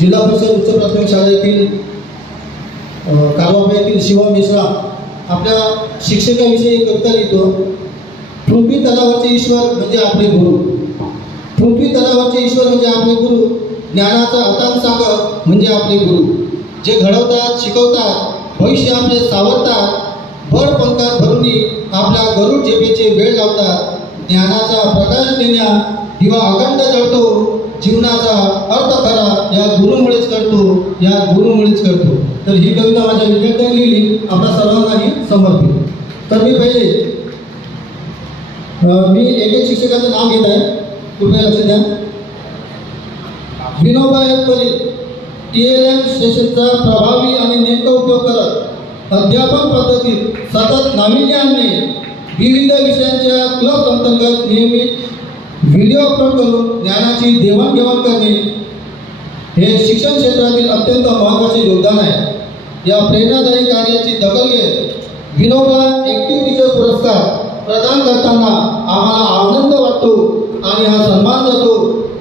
जिल्हा परिषद उच्च प्राथमिक शाळेतील अ, कारवाबा येथील शिवा मिश्रा आपल्या शिक्षकाविषयी कविता लिहितो. पृथ्वी तलावाचे ईश्वर म्हणजे आपले गुरु. पृथ्वी तलावाचे ईश्वर म्हणजे आपले गुरु. ज्ञानाचा अतान सागर म्हणजे आपले गुरु. जे घडवतात शिकवतात भविष्य आपले सावरतात भर पंखात भरून आपल्या गरुड झेपेचे वेळ लावतात. ज्ञानाचा प्रकाश देण्या दिवा अखंड जळतो. जीवनाचा अर्थ खरा या गुरुमुळेच करतो या गुरुमुळेच करतो. तर ही कविता माझ्या विद्यार्थ्यांनी लिहिली आपल्या सर्वांनाही समर्पित. तर मी पहिले मी एक एक शिक्षकाचं नाव घेत आहे. कृपया लक्ष द्या. विनोबा परी टी एल एम स्टेशनचा प्रभावी आणि नेमका उपयोग करत अध्यापन पद्धतीत सतत नाविन्य आणणे विविध विषयांच्या क्लब अंतर्गत नियमित व्हिडिओ अपलोड करून ज्ञानाची देवाणघेवाण करणे हे शिक्षण क्षेत्रातील अत्यंत महत्त्वाचे योगदान आहे. या प्रेरणादायी कार्याची दखल घेत विनोबा ॲक्टिव्ह टीचर पुरस्कार प्रदान करताना आम्हाला आनंद वाटतो आणि हा सन्मान जातो.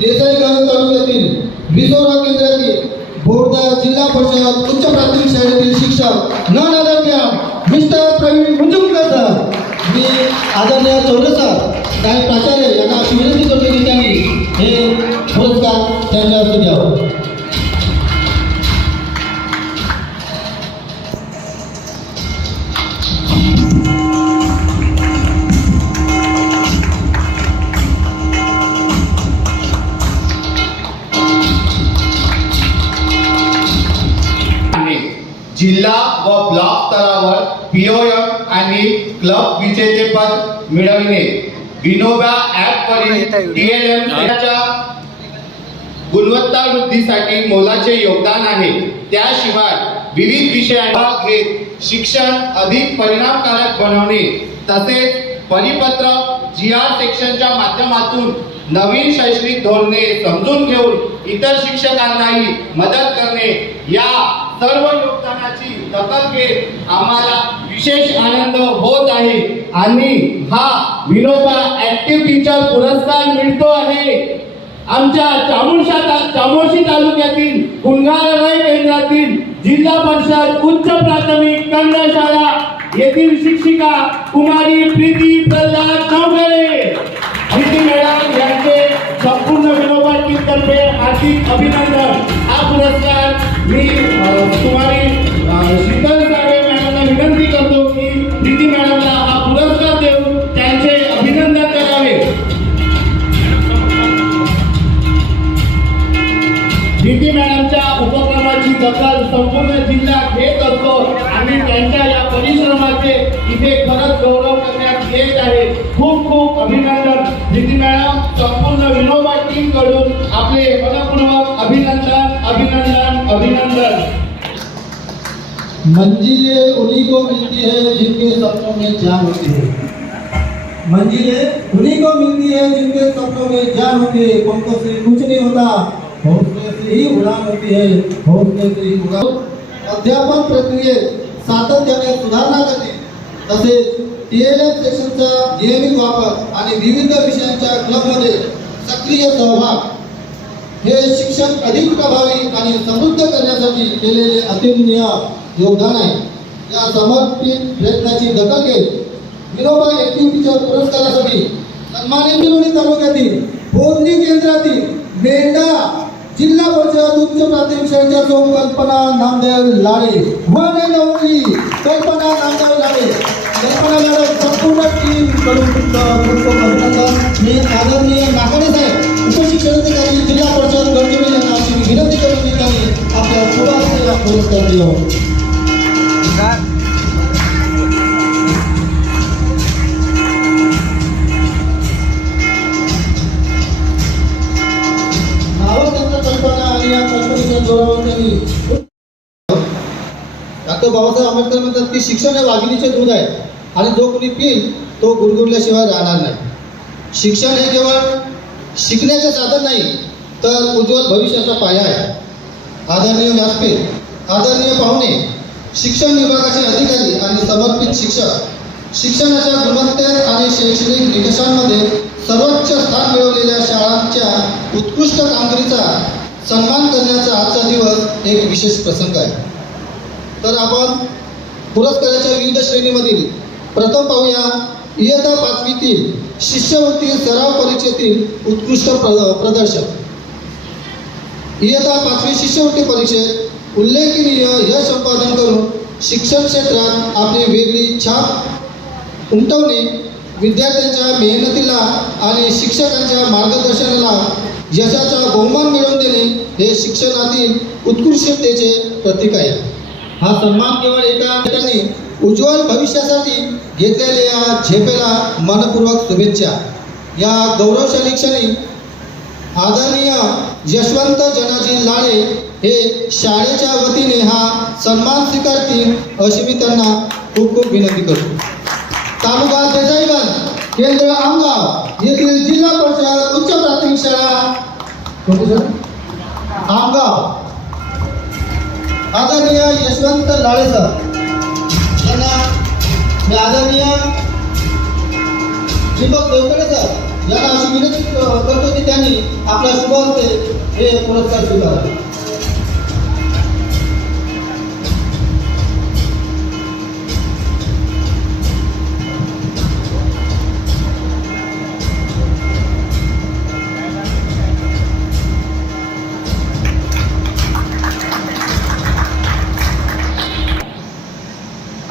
देसाईगाव तालुक्यातील विसोरा केंद्रातील बोर्डा जिल्हा परिषद उच्च प्राथमिक शाळेतील शिक्षक न नादरक्या मिस्टर प्रवीण मुंजुमकर सर मी आदरणीय चौरे सर काही प्राचार्य द्यावं आहे. जिल्हा व ब्लॉक स्तरावर पीओएफ आणि क्लब विजेतेपद मिळविणे. विनोबा ऍप वरील DLM च्या गुणवत्ता वृद्धीसाठी मोलाचे योगदान आहे. त्याशिवाय विविध विषयांचा भाग घेत शिक्षण अधिक परिणामकारक बनवणे तसेच परिपत्रक जी आर सेक्शनच्या माध्यमातून नवीन शैक्षणिक धोरणे समजून घेऊन इतर शिक्षकांनाही मदत करणे या सर्व योगदानाची दखल घेत आम्हाला विशेष आनंद होत आहे. आणि हा विनोबा ऍक्टिव्ह टीचर पुरस्कार मिळतो आहे. आमच्या चामोर्शा ता- चामोर्शी तालुक्यातील कुंभारराय केंद्रातील जिल्हा परिषद उच्च प्राथमिक कन्या शाळा येथील शिक्षिका कुमारी प्रीती प्रल्हाद चौघरे प्रीती मॅडम यांचे संपूर्ण विनोबा तर्फे हार्दिक अभिनंदन. हा पुरस्कार मी दखल संपूर्ण जिल्हा घेत असतो. आणि त्यांच्या या परिश्रमाचे इथे खरंच गौरव करण्यात येत आहे. खूप खूप अभिनंदन. प्रीती मॅडम, संपूर्ण विनोबा टीम कडून आपले मनपूर्वक अभिनंदन अभिनंदन अभिनंदन. मंजिलें उन्हीं को मिलती है जिनके सपनों में जान होती है। मंजिलें उन्हीं को मिलती है जिनके सपनों में जान होती है। पंखों से कुछ नहीं होता। हौसले ही उड़ान होती है हौसले से ही अध्यापन प्रक्रियेत सातत्याने सुधारणा करणे तसेच टी एल एफ सेक्शनचा नियमित वापर आणि विविध विषयांच्या क्लबमध्ये सक्रिय सहभाग. हे शिक्षण अधिक प्रभावी आणि समृद्ध करण्यासाठी केलेले अतुलनीय योगदान आहे. या समर्पित प्रयत्नाची दखल घेत विनोबा एक्टिव्हिटीच्या पुरस्कारासाठी सन्मानित तालुक्यातील बोधनी केंद्रातील मेंढा जिल्हा परिषद उच्च प्राथमिक शाळेच्या सौ Kalpana Namdev Lade. One and only Kalpana Namdev Lade. कल्पना लाडे संपूर्ण टीमकडून खूप खूप अभिनंदन. मी आदरणीय नागणे साहेब उपशिक्षणाधिकारी जिल्हा परिषद गडचिरोली यांना अशी विनंती करून देत आहे आपल्या सुभाषला पुरस्कार द्यावा की शिक्षण हे वाघिणीचे दूध आहे. आणि जो कोणी पिईल तो गुरगुरल्याशिवाय राहणार नाही. शिक्षण हे केवळ शिकण्याचे साधन नाही तर उज्ज्वल भविष्याचा पाया आहे. आदरणीय व्यासपीठ आदरणीय पाहुणे शिक्षण विभागाचे अधिकारी आणि समर्पित शिक्षक शिक्षणाच्या गुणवत्तेत आणि शैक्षणिक निकषांमध्ये सर्वोच्च स्थान मिळवलेल्या शाळांच्या उत्कृष्ट कामगिरीचा सन्मान करण्याचा आजचा दिवस एक विशेष प्रसंग आहे. तर आपण पुरस्काराच्या विविध श्रेणीमधील प्रथम पाहूया इयत्ता पाचवीतील शिष्यवृत्ती सराव परीक्षेतील उत्कृष्ट प्र प्रदर्शन इयत्ता पाचवी शिष्यवृत्ती परीक्षेत उल्लेखनीय यश संपादन करून शिक्षण क्षेत्रात आपली वेगळी छाप उमटवणे विद्यार्थ्यांच्या मेहनतीला आणि शिक्षकांच्या मार्गदर्शनाला यशाचा बहुमान मिळवून देणे हे शिक्षणातील उत्कृष्टतेचे प्रतीक आहे. हा सन्मान केवळ एका ठिकाणी उज्ज्वल भविष्यासाठी घेतलेल्या या झेपेला मनपूर्वक शुभेच्छा. या गौरवशाली क्षणी आदरणीय यशवंत जनाजी लाडे हे शाळेच्या वतीने हा सन्मान स्वीकारतील अशी मी त्यांना खूप खूप विनंती करतो. तालुका देसाईगंज केंद्र आमगाव येथील जिल्हा परिषद उच्च प्राथमिक शाळा आमगाव. आदरणीय यशवंत लाळे सर. यांना मी आदरणीय दीपक देवकडे सर यांना अशी विनंती करतो की त्यांनी आपल्या शुभ हस्ते हे पुरस्कार स्वीकारावे.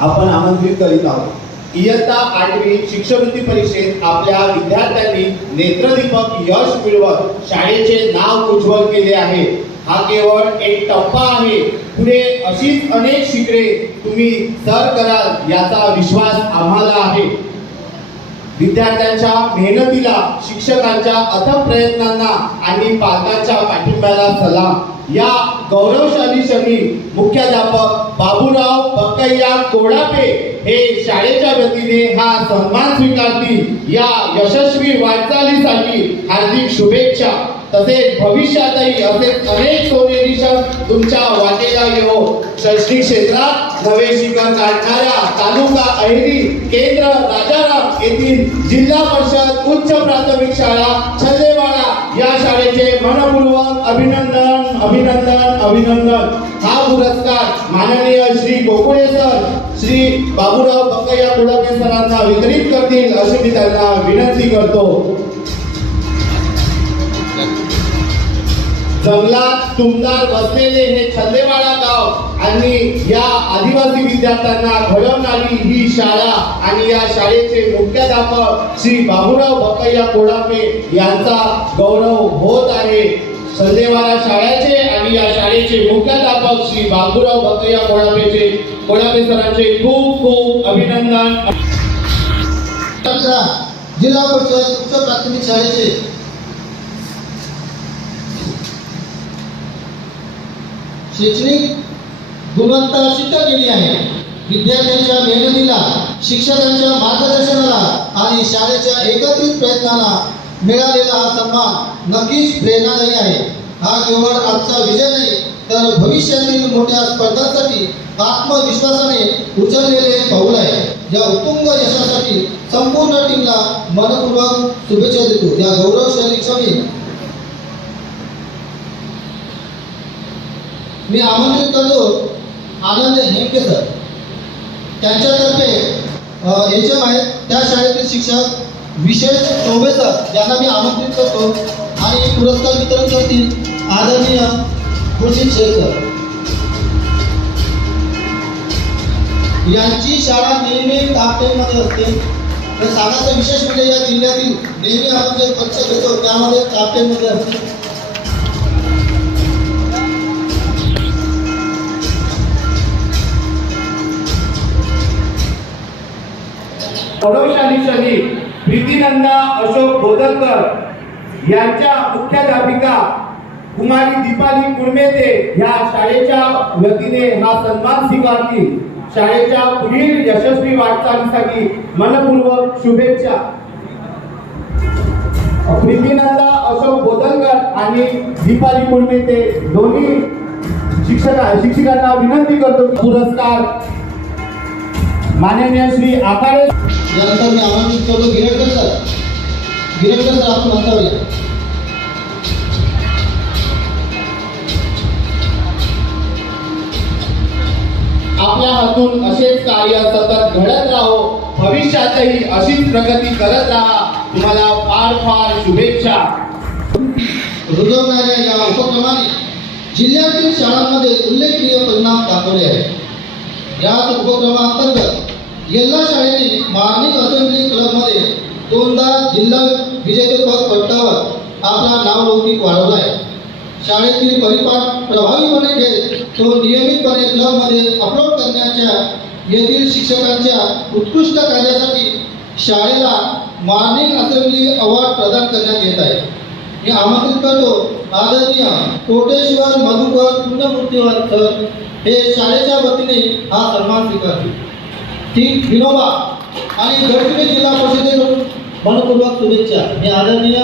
आपण आमंत्रित करीत आहोत. इयत्ता आठवी शिष्यवृत्ती परीक्षेत आपल्या विद्यार्थ्यांनी नेत्रदीपक यश मिळवत शाळेचे नाव उज्ज्वल केले आहे. हा केवळ एक टप्पा आहे. पुढे अशीच अनेक शिखरे तुम्ही सर कराल याचा विश्वास आम्हाला आहे. विद्यार्थ्यांच्या मेहनतीला शिक्षकांच्या अथक प्रयत्नांना आणि पालकांच्या पाठिंब्याला सलाम. या गौरवशाली क्षणी मुख्याध्यापक बाबूराव बकैया कोडापे हे शाळेच्या वतीने हा सन्मान स्वीकारतील. या यशस्वी वाटचालीसाठी हार्दिक शुभेच्छा. तसेच भविष्यातही असे अनेक सोनेरी क्षण तुमच्या वाटेला येऊ शैक्षणिक क्षेत्रात नवे शिखर गाठणाऱ्या तालुका अहेरी केंद्र राजाराम येथील जिल्हा परिषद उच्च प्राथमिक शाळा छल्लेवाडा या शाळेचे मनपूर्वक अभिनंदन अभिनंदन अभिनंदन. हा पुरस्कार माननीय श्री गोकुळे सर श्री बाबूराव बकैया कुडके सरांना वितरित करतील अशी मी त्यांना विनंती करतो. जंगलात तुमदार बसलेले हे छल्लेवाडा गाव आणि या आदिवासी विद्यार्थ्यांना घडवणारी ही शाळा आणि या शाळेचे मुख्याध्यापक श्री बाबूराव बकैया कोडापे यांचा गौरव होत आहे. छल्लेवाडा शाळेचे आणि या शाळेचे मुख्याध्यापक श्री बाबूराव बकैया कोडापेचे कोडापे सरांचे खूप खूप अभिनंदन. जिल्हा परिषद उच्च प्राथमिक शाळेचे शैक्षणिक गुणवत्ता सिद्ध केली आहे. विद्यार्थ्यांच्या मेहनतीला शिक्षकांच्या मार्गदर्शनाला आणि शाळेच्या एकत्रित प्रयत्नाला मिळालेला हा सन्मान नक्कीच प्रेरणादायी आहे. हा केवळ आजचा विजय नाही तर भविष्यातील मोठ्या स्पर्धांसाठी आत्मविश्वासाने उचललेले पाऊल आहे. या उत्तुंग यशासाठी संपूर्ण टीमला मनपूर्वक शुभेच्छा देतो. या गौरवशाली क्षणी मी आमंत्रित करतो. आनंद हेमके सर. त्यांच्यातर्फे एच एम आहेत. त्या शाळेतील शिक्षक विशेष चौबे सर यांना मी आमंत्रित करतो. आणि पुरस्कार वितरण करतील आदरणीय खुर्शीद शेख सर. यांची शाळा नेहमी टॉप टेनमध्ये असते. तर सांगायचं विशेष म्हणजे या जिल्ह्यातील नेहमी आपण जे पक्ष घेतो त्यामध्ये टॉप टेनमध्ये असते. गौरवशाली क्षणी प्रीतीनंदा अशोक बोदलकर यांच्या मुख्याध्यापिका कुमारी दीपाली कुळमेते ह्या शाळेच्या वतीने हा सन्मान स्वीकारतील शाळेच्या पुढील यशस्वी वाटचालीसाठी मनपूर्वक शुभेच्छा. प्रीतीनंदा अशोक बोदलकर आणि दीपाली कुळमेते दोन्ही शिक्षक शिक्षिकांना विनंती करतो पुरस्कार माननीय श्री आकारे यानंतर मी आमंत्रित करतो. गिरकर सर. गिरकर सर आपण मंत्रालय आपल्या हातून असेच कार्य सतत घडत राहो. भविष्यातही अशीच प्रगती करत राहा. तुम्हाला फार फार शुभेच्छा. रुजवणाऱ्या या उपक्रमाने जिल्ह्यातील शाळांमध्ये उल्लेखनीय परिणाम दाखवले आहेत. याच उपक्रमाअंतर्गत जिल्हा शाळेने मार्निंग असेंब्ली क्लबमध्ये दोनदा जिल्हा विजेतेपद पटकावत आपला नावलौकिक वाढवला आहे. शाळेतील परिपाठ प्रभावीपणे घेत तो नियमितपणे क्लबमध्ये अपलोड करण्याच्या येथील शिक्षकांच्या उत्कृष्ट कार्यासाठी शाळेला मार्निंग असेंब्ली अवॉर्ड प्रदान करण्यात येत आहे. मी आमंत्रित करतो आदरणीय कोटेश्वर मधुकर पुण्यमूर्तीवर सर. हे शाळेच्या वतीने हा सन्मान स्वीकारतील ठीक विनोबा आणि गडचिरोली जिल्हा परिषदेकडून मनपूर्वक शुभेच्छा. मी आदरणीय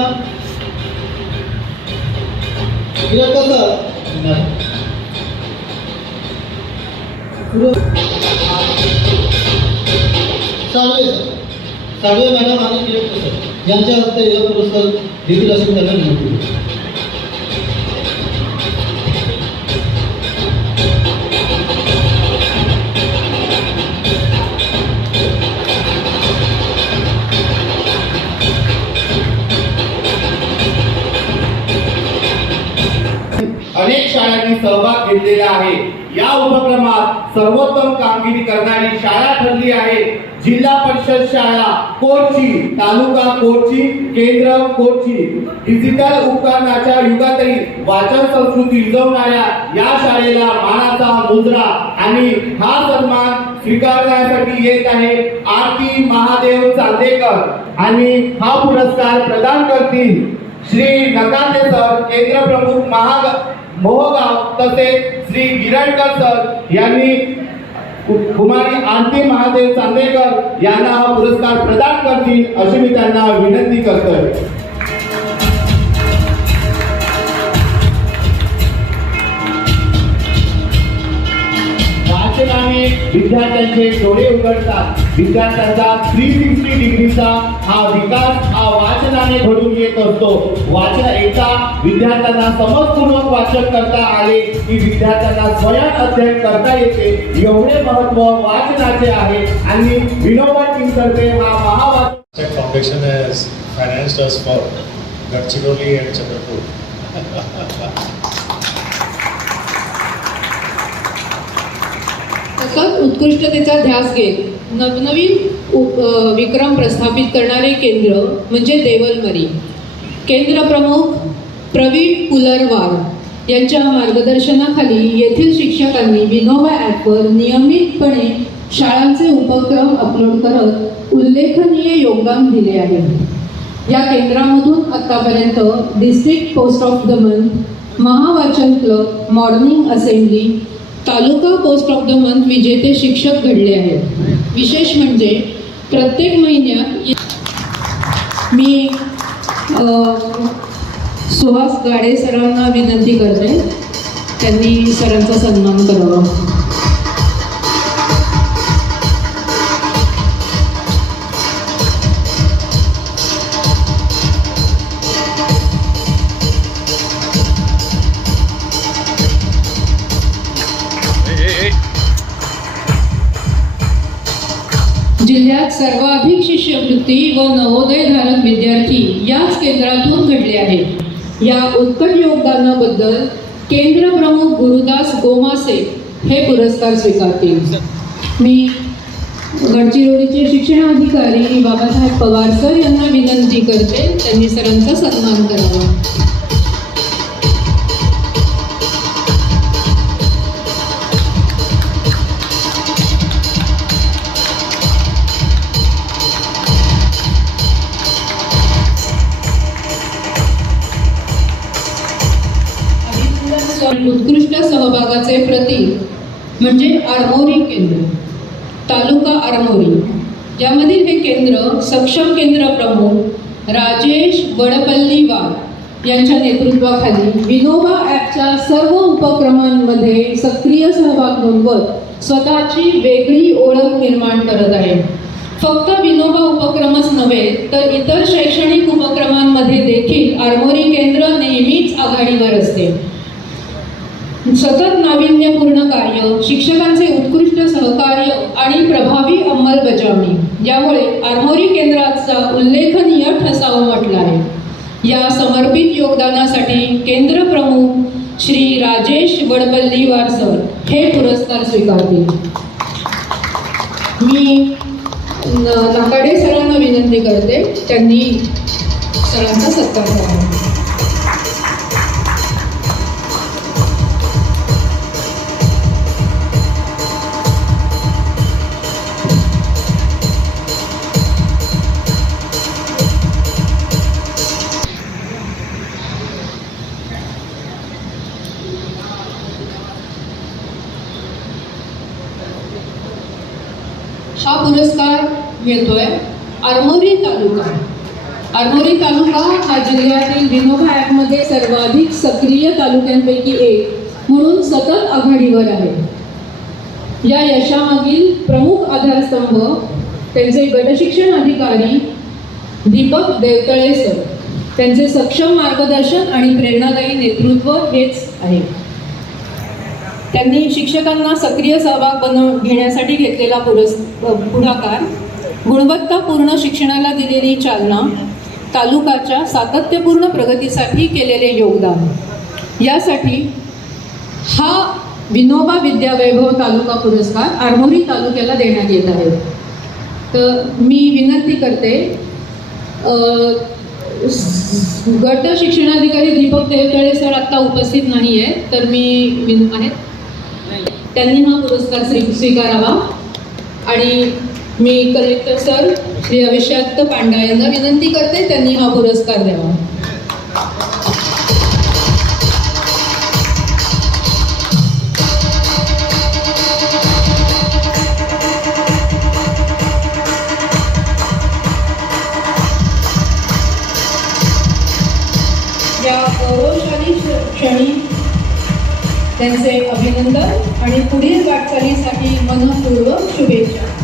गिरटकर साळवे सर. साळवे मॅडम आणि गिरटकर सर. यांच्या हस्ते या पुरस्कार देतील असून त्यांना विनंती घेतलेला आहे. या उपक्रमात सर्वोत्तम कामगिरी करणारी शाळा ठरली आहे. जिल्हा परिषद शाळा कोरची तालुका कोरची केंद्र कोरची डिजिटल उपकरणाच्या युगातही वाचन संस्कृती रुजवणाऱ्या या शाळेला मानाचा मुद्रा आणि हा सन्मान स्वीकारण्यासाठी येत आहे आरती महादेव चांदेकर आणि हा पुरस्कार प्रदान करतील श्री नकाते सर केंद्र प्रमुख महा मोहगाव तसेच श्री गिरणकर सर यांनी कुमारी आरती महादेव चांदेकर यांना हा पुरस्कार प्रदान करतील अशी मी त्यांना विनंती करतोय. वाचनाने विद्यार्थ्यांचे डोळे उघडतात. विद्यार्थ्यांचा थ्री सिक्स्टी डिग्रीचा हा विकास हा वाचनाने घडून येत असतो. वाचन एकदा विद्यार्थ्यांना समजपूर्वक वाचन करता आले की विद्यार्थ्यांना स्वयं अध्ययन करता येते. एवढे महत्त्व वाचनाचे आहे. आणि विनोबा टीमतर्फे हा Mahavachan foundation Foundation has financed us for and Chandrapur. सतत उत्कृष्टतेचा ध्यास घेत नवनवीन उप विक्रम प्रस्थापित करणारे केंद्र म्हणजे देवलमरी. केंद्र प्रमुख प्रवीण पुलरवार यांच्या मार्गदर्शनाखाली येथील शिक्षकांनी विनोबा ॲपवर नियमितपणे शाळांचे उपक्रम अपलोड करत उल्लेखनीय योगदान दिले आहे. या केंद्रामधून आतापर्यंत district post of the month Mahavachan club morning assembly taluka post of the month विजेते शिक्षक घडले आहेत. विशेष म्हणजे प्रत्येक महिन्यात मी सुहास गाडे सरांना विनंती करते. त्यांनी सरांचा सन्मान करावा. जिल्ह्यात सर्वाधिक शिष्यवृत्ती व नवोदयधारक विद्यार्थी याच केंद्रातून घडले आहेत. या उत्कट योगदानाबद्दल केंद्र प्रमुख गुरुदास गोमासे हे पुरस्कार स्वीकारतील. मी गडचिरोलीचे शिक्षणाधिकारी बाबासाहेब पवार सर यांना विनंती करते त्यांनी सरांचा सन्मान करावा. म्हणजे आरमोरी केंद्र तालुका आरमोरी. यामधील हे केंद्र सक्षम केंद्र प्रमुख राजेश बडपल्लीवार यांच्या नेतृत्वाखाली विनोबा ॲपच्या सर्व उपक्रमांमध्ये सक्रिय सहभाग नोंदवत स्वतःची वेगळी ओळख निर्माण करत आहे. फक्त विनोबा उपक्रमच नव्हे तर इतर शैक्षणिक उपक्रमांमध्ये देखील आरमोरी केंद्र नेहमीच आघाडीवर असते. सतत नाविन्यपूर्ण कार्य शिक्षकांचे उत्कृष्ट सहकार्य आणि प्रभावी अंमलबजावणी. यामुळे आरमोरी केंद्राचा उल्लेखनीय ठसा उमटला आहे या समर्पित योगदानासाठी केंद्र प्रमुख श्री राजेश वडबल्लीवार सर हे पुरस्कार स्वीकारतील. मी नाकाडे सरांना विनंती करते त्यांनी सरांचा सत्कार करावा. आरमोरी तालुका हा जिल्ह्यातील विनोबा ॲपमध्ये सर्वाधिक सक्रिय तालुक्यांपैकी एक म्हणून सतत आघाडीवर आहे. या यशामागील प्रमुख आधारस्तंभ त्यांचे गटशिक्षण अधिकारी दीपक देवतळे सर. त्यांचे सक्षम मार्गदर्शन आणि प्रेरणादायी नेतृत्व हेच आहे. त्यांनी शिक्षकांना सक्रिय सहभाग बनव घेण्यासाठी घेतलेला पुरस् पुढाकार गुणवत्तापूर्ण शिक्षणाला दिलेली चालना तालुकाच्या सातत्यपूर्ण प्रगतीसाठी केलेले योगदान. यासाठी हा विनोबा विद्यावैभव तालुका पुरस्कार आरमोरी तालुक्याला देण्यात येत आहे. तर मी विनंती करते गट शिक्षणाधिकारी दीपक देवतळे सर आत्ता उपस्थित नाही आहे तर मी विन आहेत. त्यांनी हा पुरस्कार स्वी स्वीकारावा. आणि मी कलेक्टर सर श्री अभिषाक्त पांडा यांना विनंती करते त्यांनी हा पुरस्कार द्यावा. या क्षणी त्यांचे अभिनंदन आणि पुढील वाटचालीसाठी मनपूर्वक शुभेच्छा.